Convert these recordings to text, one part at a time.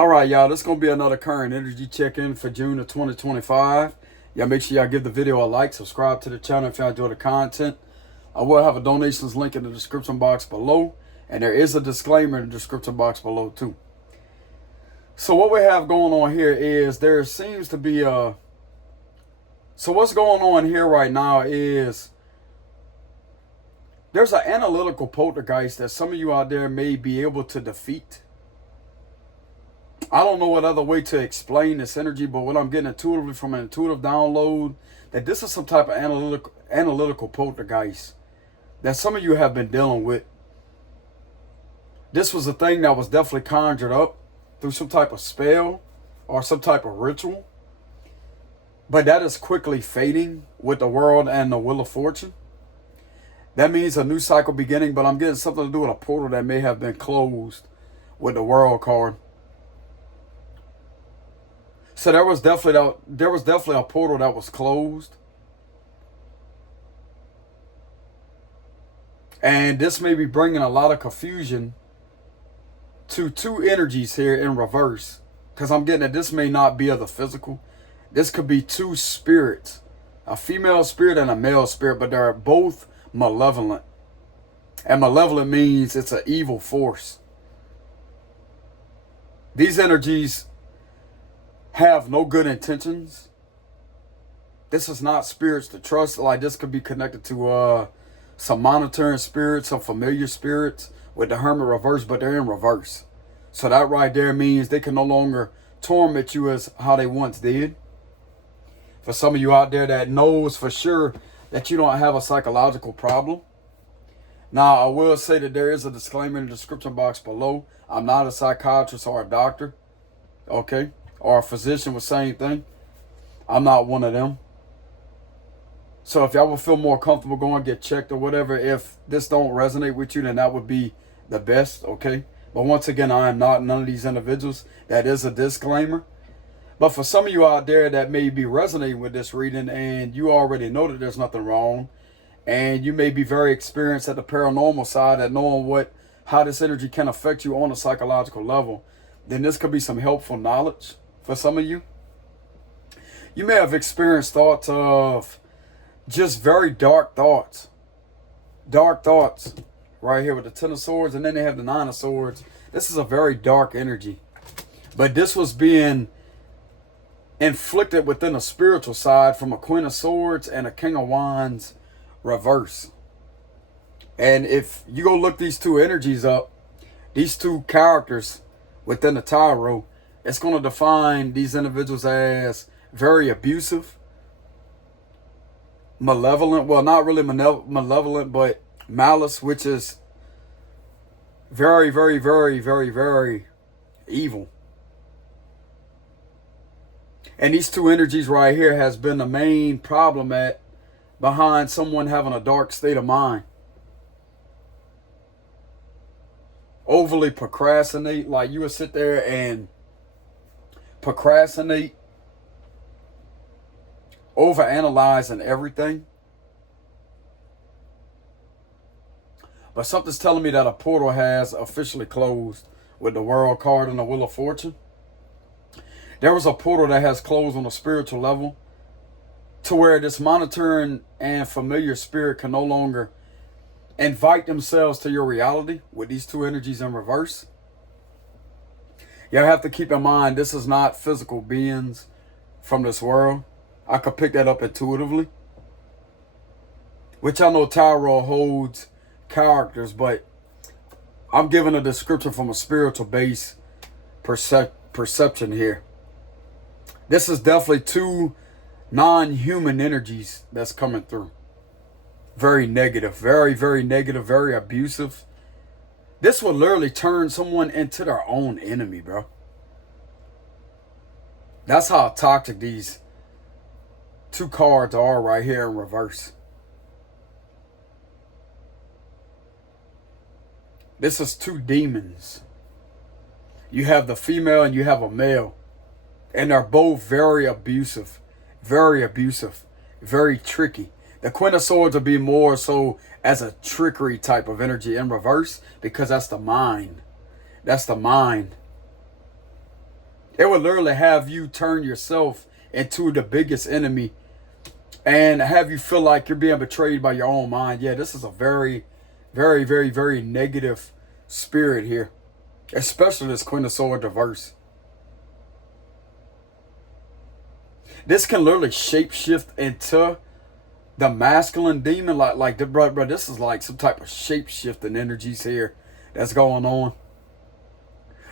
All right, y'all, this is going to be another current energy check-in for June of 2025. Y'all make sure y'all give the video a like, subscribe to the channel if y'all enjoy the content. I will have a donations link in the description box below, and there is a disclaimer in the description box below too. So what we have going on here is there seems to be a... So what's going on here right now is there's an analytical poltergeist that some of you out there may be able to defeat. I don't know what other way to explain this energy, but what I'm getting intuitively from an intuitive download, that this is some type of analytical poltergeist that some of you have been dealing with. This was a thing that was definitely conjured up through some type of spell or some type of ritual. But that is quickly fading with the world and the wheel of fortune. That means a new cycle beginning, but I'm getting something to do with a portal that may have been closed with the world card. So there was definitely a portal that was closed. And this may be bringing a lot of confusion to two energies here in reverse. Because I'm getting that this may not be of the physical. This could be two spirits. A female spirit and a male spirit, but they're both malevolent. And malevolent means it's an evil force. These energies have no good intentions. This is not spirits to trust. Like, this could be connected to some monitoring spirits, some familiar spirits with the hermit reverse, but they're in reverse. So that right there means they can no longer torment you as how they once did. For some of you out there that knows for sure that you don't have a psychological problem. Now, I will say that there is a disclaimer in the description box below. I'm not a psychiatrist or a doctor. Okay? Or a physician with same thing. I'm not one of them. So if y'all would feel more comfortable going get checked or whatever, if this don't resonate with you, then that would be the best, okay? But once again, I am not none of these individuals. That is a disclaimer. But for some of you out there that may be resonating with this reading and you already know that there's nothing wrong, and you may be very experienced at the paranormal side at knowing how this energy can affect you on a psychological level, then this could be some helpful knowledge. For some of you, you may have experienced thoughts of just very dark thoughts. Dark thoughts right here with the Ten of Swords, and then they have the Nine of Swords. This is a very dark energy. But this was being inflicted within a spiritual side from a Queen of Swords and a King of Wands reverse. And if you go look these two energies up, these two characters within the tarot, it's going to define these individuals as very abusive, malevolent. Well, not really malevolent, but malice, which is very, very, very, very, very evil. And these two energies right here has been the main problem behind someone having a dark state of mind. Overly procrastinate, like you would sit there and procrastinate, overanalyzing everything. But something's telling me that a portal has officially closed with the world card and the wheel of fortune. There was a portal that has closed on a spiritual level to where this monitoring and familiar spirit can no longer invite themselves to your reality with these two energies in reverse. Y'all have to keep in mind, this is not physical beings from this world. I could pick that up intuitively. Which I know tarot holds characters, but I'm giving a description from a spiritual base perception here. This is definitely two non-human energies that's coming through. Very negative, very, very negative, very abusive. This will literally turn someone into their own enemy, bro. That's how toxic these two cards are right here in reverse. This is two demons. You have the female and you have a male. And they're both very abusive, very tricky. The Queen of Swords will be more so as a trickery type of energy in reverse, because that's the mind. That's the mind. It would literally have you turn yourself into the biggest enemy and have you feel like you're being betrayed by your own mind. Yeah, this is a very, very, very, very negative spirit here, especially this Queen of Swords reverse. This can literally shapeshift into the masculine demon, like the bro, this is like some type of shape-shifting energies here that's going on.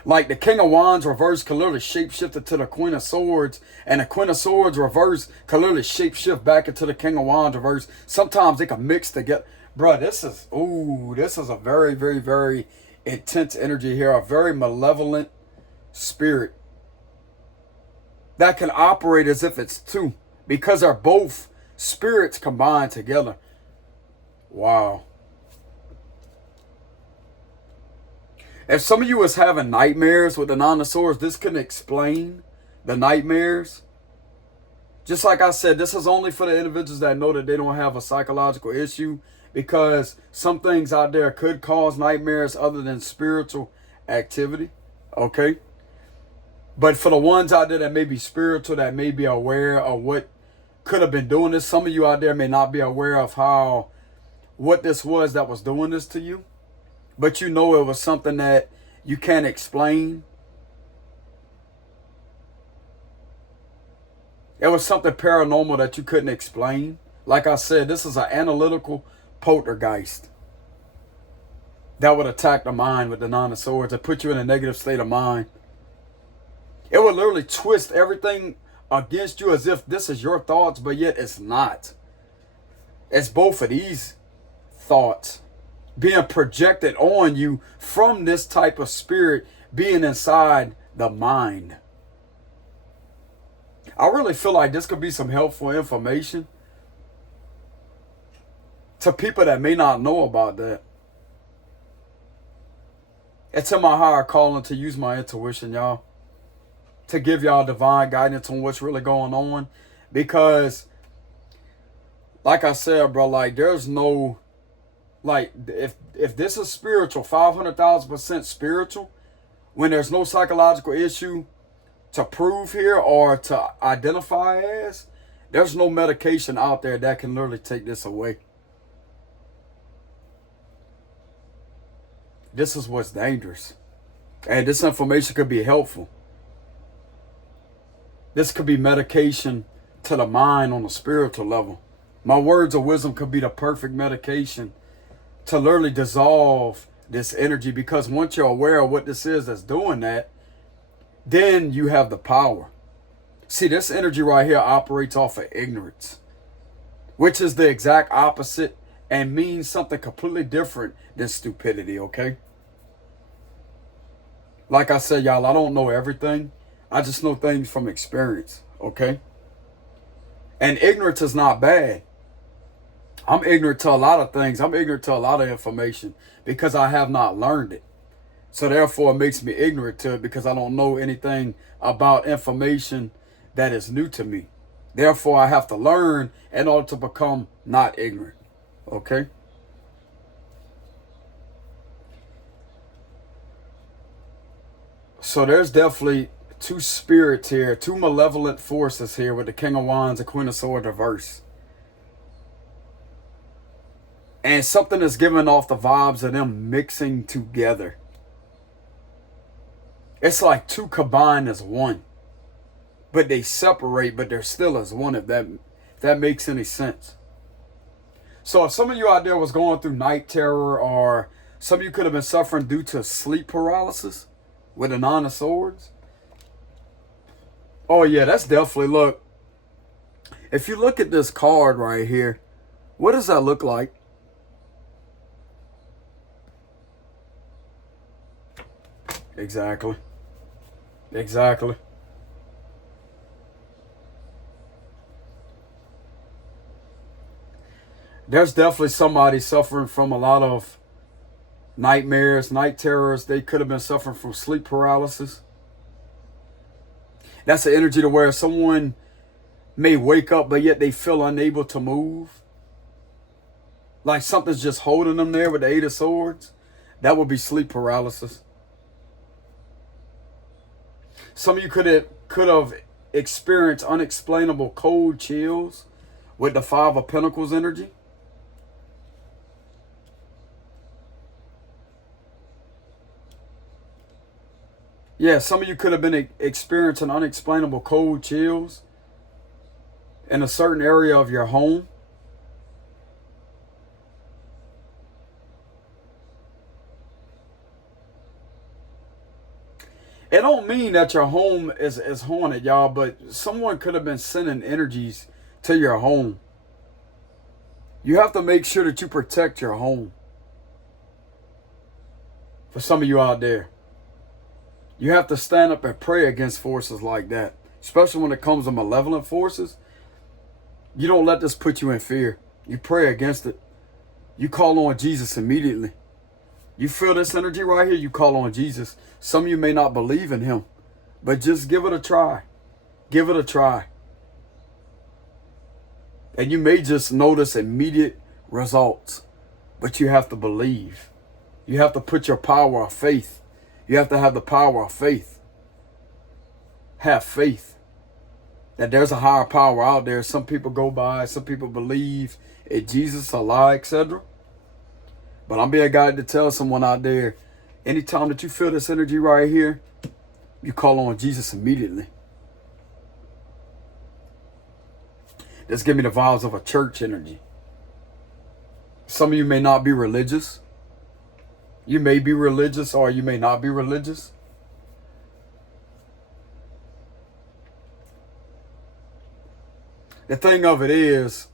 Like the King of Wands reverse can literally shapeshift into the Queen of Swords, and the Queen of Swords reverse can literally shapeshift back into the King of Wands reverse. Sometimes they can mix together. Bro, this is a very, very, very intense energy here, a very malevolent spirit that can operate as if it's two, because they're both spirits combined together. Wow. If some of you was having nightmares with the Nine of Swords, this can explain the nightmares. Just like I said, this is only for the individuals that know that they don't have a psychological issue, because some things out there could cause nightmares other than spiritual activity. Okay? But for the ones out there that may be spiritual, that may be aware of what could have been doing this, some of you out there may not be aware of what this was that was doing this to you. But you know it was something that you can't explain. It was something paranormal that you couldn't explain. Like I said, this is an analytical poltergeist that would attack the mind with the Nine of Swords and put you in a negative state of mind. It would literally twist everything against you as if this is your thoughts, but yet it's not. It's both of these thoughts being projected on you from this type of spirit being inside the mind. I really feel like this could be some helpful information to people that may not know about that. It's in my higher calling to use my intuition, y'all, to give y'all divine guidance on what's really going on. Because, like I said, bro, like there's no, like if this is spiritual, 500,000% spiritual, when there's no psychological issue to prove here or to identify as, there's no medication out there that can literally take this away. This is what's dangerous. And this information could be helpful. This could be medication to the mind on a spiritual level. My words of wisdom could be the perfect medication to literally dissolve this energy, because once you're aware of what this is that's doing that, then you have the power. See, this energy right here operates off of ignorance, which is the exact opposite and means something completely different than stupidity, okay? Like I said, y'all, I don't know everything. I just know things from experience, okay? And ignorance is not bad. I'm ignorant to a lot of things. I'm ignorant to a lot of information because I have not learned it. So therefore, it makes me ignorant to it because I don't know anything about information that is new to me. Therefore, I have to learn in order to become not ignorant. Okay? So there's definitely two spirits here, two malevolent forces here with the King of Wands and Queen of Swords reverse. And something is giving off the vibes of them mixing together. It's like two combined as one. But they separate, but they're still as one, if that makes any sense. So if some of you out there was going through night terror, or some of you could have been suffering due to sleep paralysis with the Nine of Swords. Oh yeah, that's definitely, look. If you look at this card right here, what does that look like? Exactly. Exactly. There's definitely somebody suffering from a lot of nightmares, night terrors. They could have been suffering from sleep paralysis. That's the energy to where someone may wake up, but yet they feel unable to move. Like something's just holding them there with the Eight of Swords. That would be sleep paralysis. Some of you could have experienced unexplainable cold chills with the Five of Pentacles energy. Yeah, some of you could have been experiencing unexplainable cold chills in a certain area of your home. It don't mean that your home is haunted, y'all, but someone could have been sending energies to your home. You have to make sure that you protect your home. For some of you out there, you have to stand up and pray against forces like that, especially when it comes to malevolent forces. You don't let this put you in fear. You pray against it. You call on Jesus immediately. You feel this energy right here, you call on Jesus. Some of you may not believe in him, but just give it a try. Give it a try. And you may just notice immediate results, but you have to believe. You have to put your power of faith. You have to have the power of faith. Have faith that there's a higher power out there. Some people go by, some people believe in Jesus, Allah, etc. But I'm being guided to tell someone out there, anytime that you feel this energy right here, you call on Jesus immediately. This gives me the vibes of a church energy. Some of you may not be religious. You may be religious or you may not be religious. The thing of it is,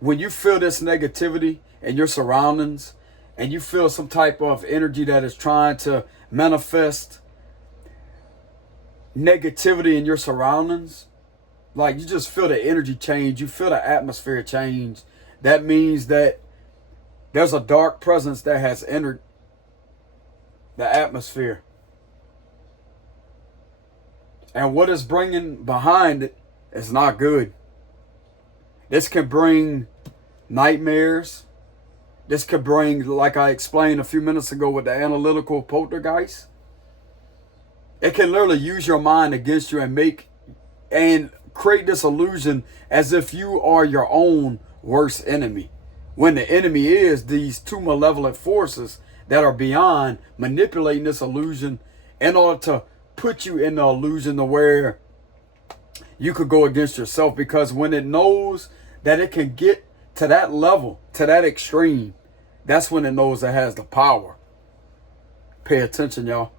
when you feel this negativity in your surroundings and you feel some type of energy that is trying to manifest negativity in your surroundings, like you just feel the energy change, you feel the atmosphere change, that means that there's a dark presence that has entered the atmosphere. And what it's bringing behind it is not good. This can bring nightmares. This could bring, like I explained a few minutes ago with the analytical poltergeist. It can literally use your mind against you and create this illusion as if you are your own worst enemy. When the enemy is these two malevolent forces that are beyond manipulating this illusion in order to put you in the illusion to where you could go against yourself. Because when it knows that it can get to that level, to that extreme, that's when it knows it has the power. Pay attention, y'all.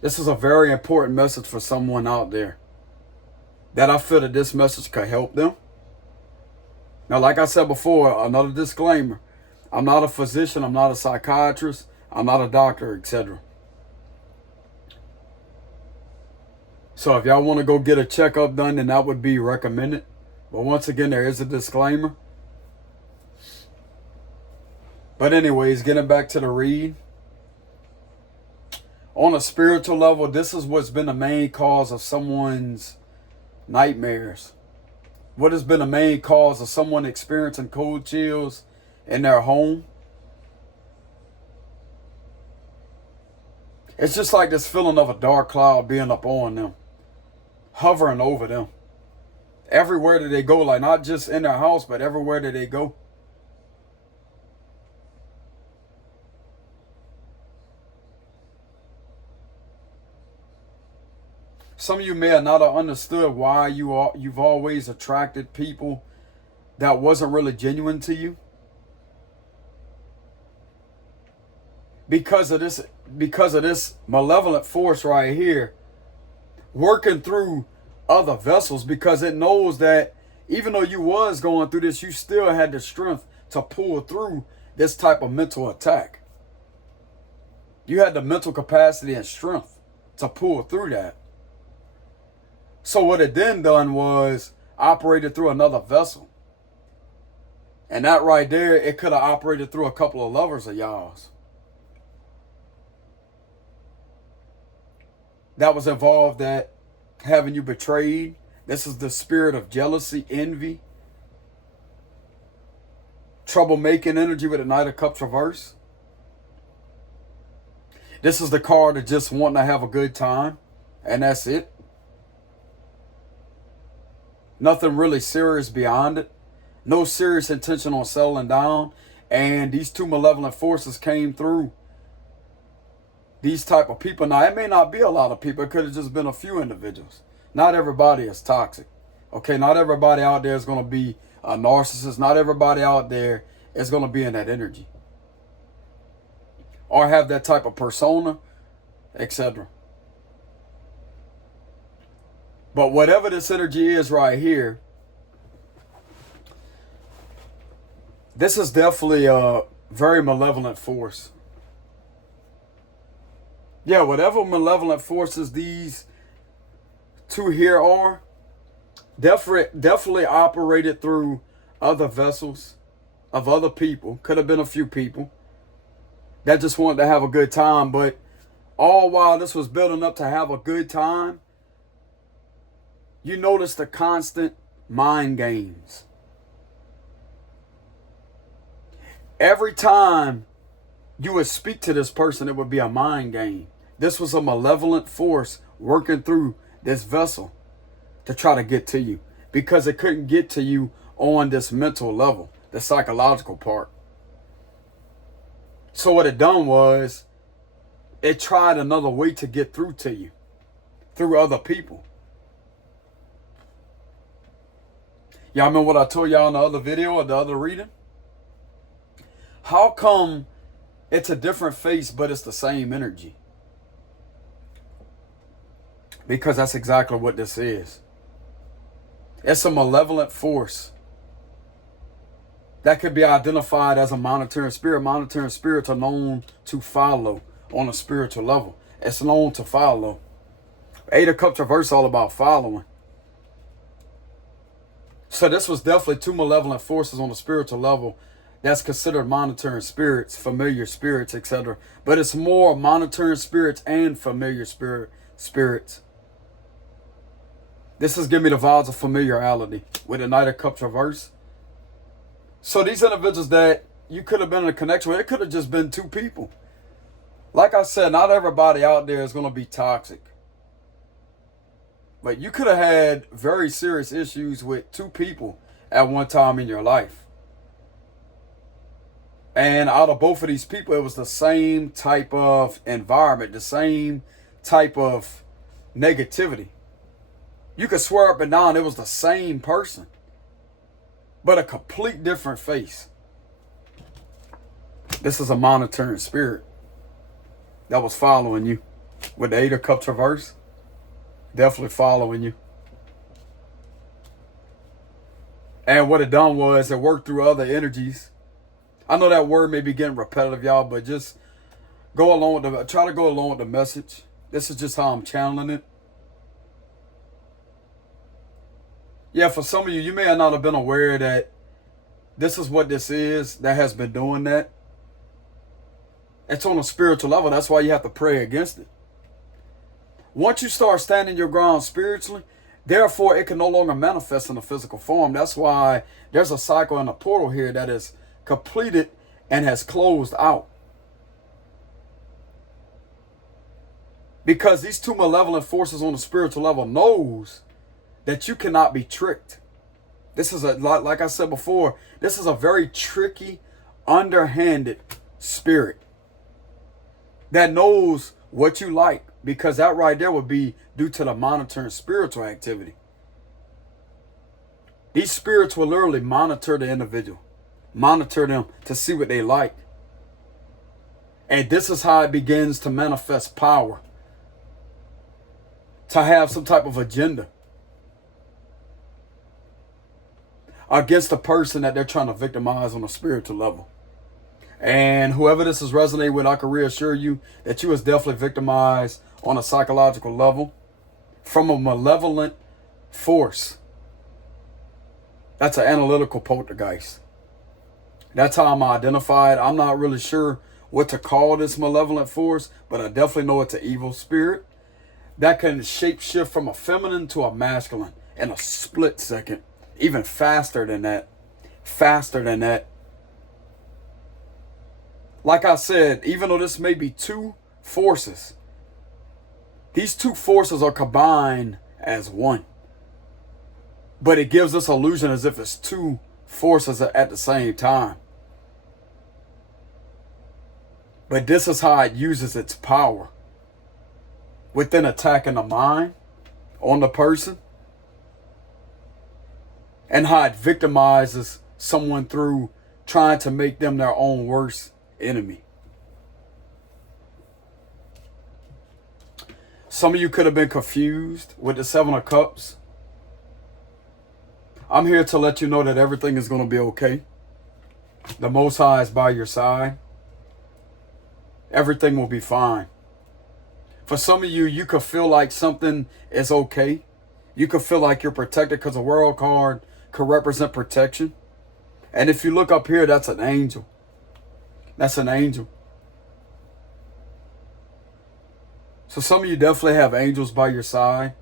This is a very important message for someone out there, that I feel that this message could help them. Now, like I said before, another disclaimer. I'm not a physician. I'm not a psychiatrist. I'm not a doctor, etc. So if y'all want to go get a checkup done, then that would be recommended. But once again, there is a disclaimer. But anyways, getting back to the read. On a spiritual level, this is what's been the main cause of someone's nightmares. What has been the main cause of someone experiencing cold chills in their home? It's just like this feeling of a dark cloud being up on them, hovering over them. Everywhere that they go, like not just in their house, but everywhere that they go. Some of you may have not understood why you've always attracted people that wasn't really genuine to you. Because of this malevolent force right here working through other vessels, because it knows that even though you was going through this, you still had the strength to pull through this type of mental attack. You had the mental capacity and strength to pull through that. So what it then done was operated through another vessel. And that right there, it could have operated through a couple of lovers of y'all's that was involved at having you betrayed. This is the spirit of jealousy, envy, troublemaking energy with the Knight of Cups reverse. This is the card of just wanting to have a good time. And that's it. Nothing really serious beyond it. No serious intention on settling down. And these two malevolent forces came through these type of people. Now, it may not be a lot of people. It could have just been a few individuals. Not everybody is toxic. Okay, not everybody out there is going to be a narcissist. Not everybody out there is going to be in that energy or have that type of persona, etc. But whatever this energy is right here, this is definitely a very malevolent force. Yeah, whatever malevolent forces these two here are, definitely operated through other vessels of other people. Could have been a few people that just wanted to have a good time. But all while this was building up to have a good time, you notice the constant mind games. Every time you would speak to this person, it would be a mind game. This was a malevolent force working through this vessel to try to get to you, because it couldn't get to you on this mental level, the psychological part. So what it done was, it tried another way to get through to you, through other people. Y'all remember what I told y'all in the other video or the other reading? How come it's a different face, but it's the same energy? Because that's exactly what this is. It's a malevolent force that could be identified as a monitoring spirit. Monitoring spirits are known to follow on a spiritual level. It's known to follow. Eight of Cups reverse all about following. So this was definitely two malevolent forces on a spiritual level that's considered monitoring spirits, familiar spirits, etc. But it's more monitoring spirits and familiar spirits. This is giving me the vibes of familiarity with the Knight of Cups reverse. So these individuals that you could have been in a connection with, it could have just been two people. Like I said, not everybody out there is going to be toxic. But you could have had very serious issues with two people at one time in your life. And out of both of these people, it was the same type of environment, the same type of negativity. You could swear up and down it was the same person, but a complete different face. This is a monitoring spirit that was following you with the Eight of Cups reverse. Definitely following you. And what it done was it worked through other energies. I know that word may be getting repetitive, y'all, but just go along with try to go along with the message. This is just how I'm channeling it. Yeah, for some of you, you may not have been aware that this is what this is that has been doing that. It's on a spiritual level. That's why you have to pray against it. Once you start standing your ground spiritually, therefore it can no longer manifest in a physical form. That's why there's a cycle and a portal here that is completed and has closed out. Because these two malevolent forces on the spiritual level knows that you cannot be tricked. This is like I said before, this is a very tricky, underhanded spirit that knows what you like, because that right there would be due to the monitoring spiritual activity. These spirits will literally monitor the individual, monitor them to see what they like. And this is how it begins to manifest power, to have some type of agenda against the person that they're trying to victimize on a spiritual level. And whoever this is resonating with, I can reassure you that you was definitely victimized on a psychological level from a malevolent force. That's an analytical poltergeist. That's how I'm identified. I'm not really sure what to call this malevolent force, but I definitely know it's an evil spirit that can shapeshift from a feminine to a masculine in a split second. Even faster than that. Faster than that. Like I said, even though this may be two forces, These two forces are combined as one. But it gives us illusion as if it's two forces at the same time. But this is how it uses its power. Within attacking the mind on the person. And how it victimizes someone through trying to make them their own worst enemy. Some of you could have been confused with the Seven of Cups. I'm here to let you know that everything is going to be okay. The Most High is by your side. Everything will be fine. For some of you, you could feel like something is okay. You could feel like you're protected because a world card could represent protection. And if you look up here, that's an angel. That's an angel. So some of you definitely have angels by your side.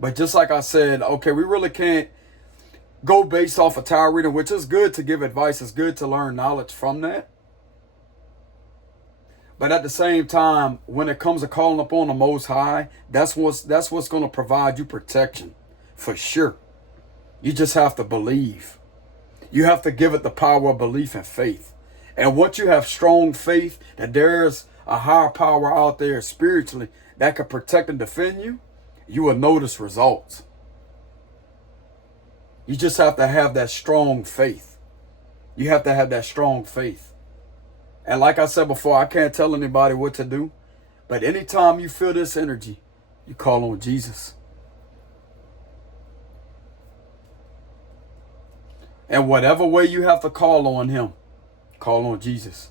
But just like I said, okay, we really can't go based off a tarot reading, which is good to give advice. It's good to learn knowledge from that. But at the same time, when it comes to calling upon the Most High, that's what's going to provide you protection, for sure. You just have to believe. You have to give it the power of belief and faith. And once you have strong faith that there's a higher power out there spiritually that can protect and defend you, you will notice results. You just have to have that strong faith. You have to have that strong faith. And like I said before, I can't tell anybody what to do. But anytime you feel this energy, you call on Jesus. And whatever way you have to call on him, call on Jesus.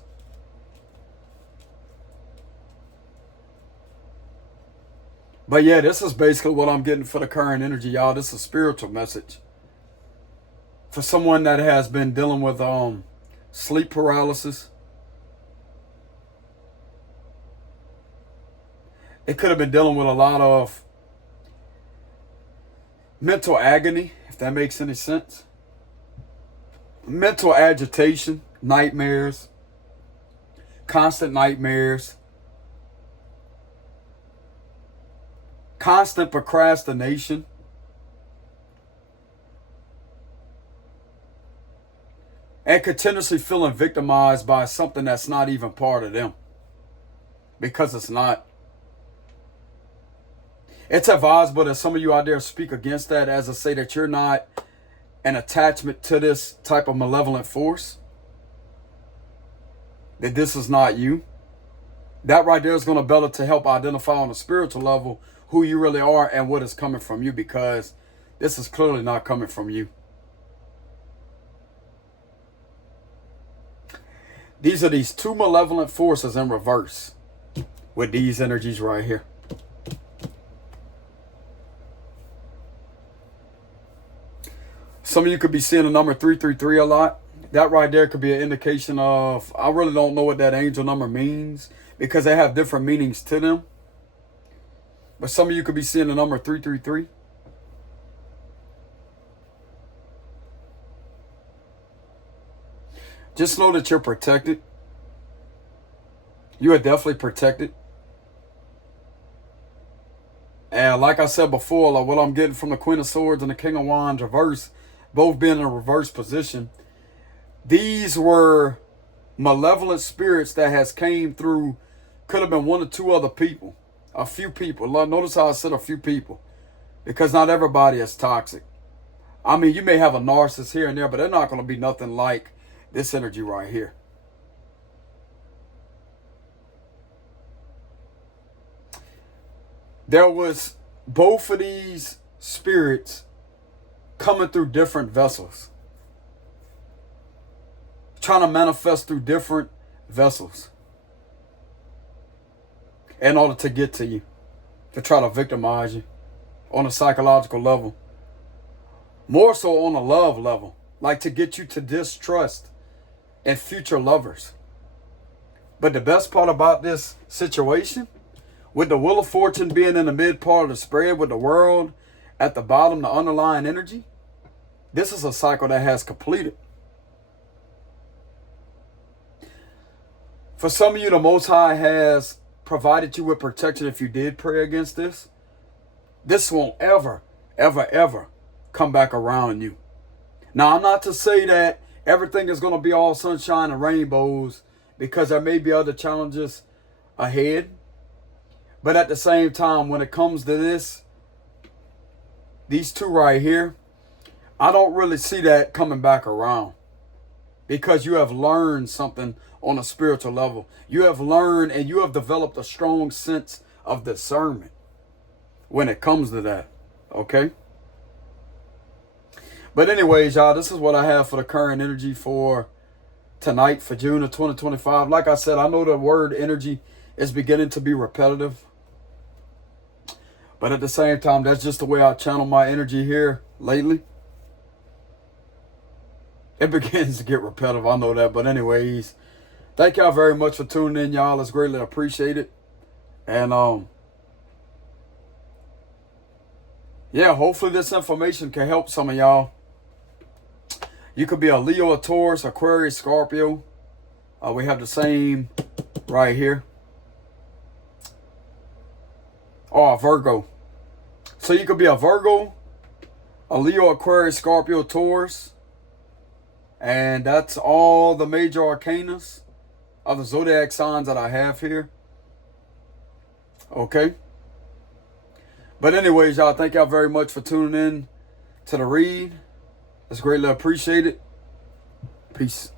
But yeah, this is basically what I'm getting for the current energy, y'all. This is a spiritual message. For someone that has been dealing with sleep paralysis. It could have been dealing with a lot of mental agony, if that makes any sense. Mental agitation, nightmares, constant nightmares, constant procrastination, and continuously feeling victimized by something that's not even part of them. Because it's not. It's advisable that some of you out there speak against that, as I say that you're not an attachment to this type of malevolent force. That this is not you. That right there is going to better to help identify on a spiritual level who you really are and what is coming from you, because this is clearly not coming from you. These are these two malevolent forces in reverse with these energies right here. Some of you could be seeing the number 333 a lot. That right there could be an indication of, I really don't know what that angel number means, because they have different meanings to them. But some of you could be seeing the number 333. Just know that you're protected. You are definitely protected. And like I said before, like what I'm getting from the Queen of Swords and the King of Wands reverse, both being in a reverse position, these were malevolent spirits that has came through, could have been one or two other people, a few people. Notice how I said a few people, because not everybody is toxic. I mean, you may have a narcissist here and there, but they're not going to be nothing like this energy right here. There was both of these spirits coming through different vessels, trying to manifest through different vessels in order to get to you, to try to victimize you on a psychological level, more so on a love level, like to get you to distrust in future lovers. But the best part about this situation, with the Wheel of Fortune being in the mid part of the spread, with the world at the bottom, the underlying energy, this is a cycle that has completed. For some of you, the Most High has provided you with protection if you did pray against this. This won't ever, ever, ever come back around you. Now, I'm not to say that everything is going to be all sunshine and rainbows, because there may be other challenges ahead. But at the same time, when it comes to this, these two right here, I don't really see that coming back around, because you have learned something on a spiritual level. You have learned and you have developed a strong sense of discernment when it comes to that. Okay? But anyways, y'all, this is what I have for the current energy for tonight, for June of 2025. Like I said, I know the word energy is beginning to be repetitive. But at the same time, that's just the way I channel my energy here lately. It begins to get repetitive, I know that. But anyways, thank y'all very much for tuning in, y'all. It's greatly appreciated. And yeah, hopefully this information can help some of y'all. You could be a Leo, a Taurus, Aquarius, Scorpio. We have the same right here. Or a Virgo. So you could be a Virgo, a Leo, Aquarius, Scorpio, Taurus. And that's all the major arcanas of the zodiac signs that I have here. Okay. But anyways, y'all, thank y'all very much for tuning in to the read. It's greatly appreciated. Peace.